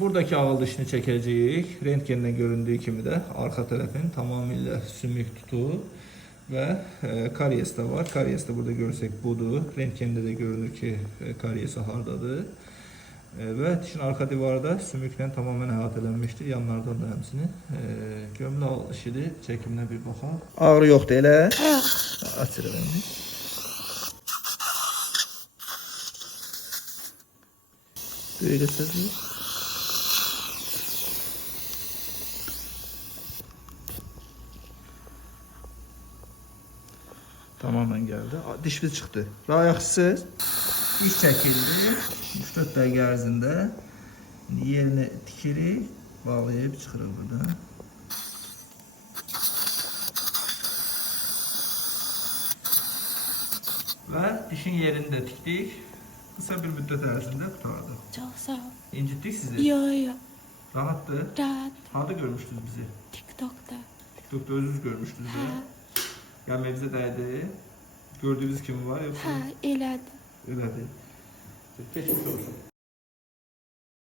Buradaki ağıl dişini çekeceğiz. Röntgenden göründüğü kimi de arka tarafın tamamıyla sümük tutuğu ve karyes de var. Karyes de burada görsek budur. Röntgende de görünür ki karyesi hardadır. Ve dişin arka divarda sümükle tamamen əhatələnmişdir. Yanlardan da həmsini. Gömlə ağıl dişidir. Çəkimlə bir baxaq. Ağrı yoxdur elə? Yox. Açır eləndi. Böyle tabii. Tamamen geldi. Dişimiz çıktı. Rahatsız. Diş çekildi. 3-4 dakika ərzində yerine tikirik, bağlayıp çıxırıq buradan. Ve dişin yerini de tikdik. Kısa bir müddet ərzində qurtardı. Çox sağ ol. İncitdik sizi. Yox. Rahattı. Rahat. Harda görmüştünüz bizi? TikTok'da. TikTok'ta özünüz görmüştünüz. Hə. Yani bize dəydi. Gördüğünüz kimi var yoksa? Hə, elədi. Elədir. Keçmiş olsun.